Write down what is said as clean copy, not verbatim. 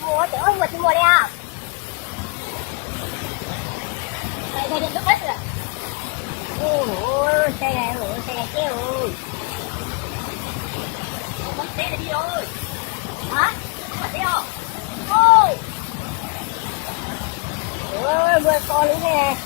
Mua tưởng ông vượt mua đây à? Đây đây nước hết rồi. Ôi xe này kêu. Con xe này đi rồi. Hả? Con xe không? Ôi. Ôi mưa to nữa nè.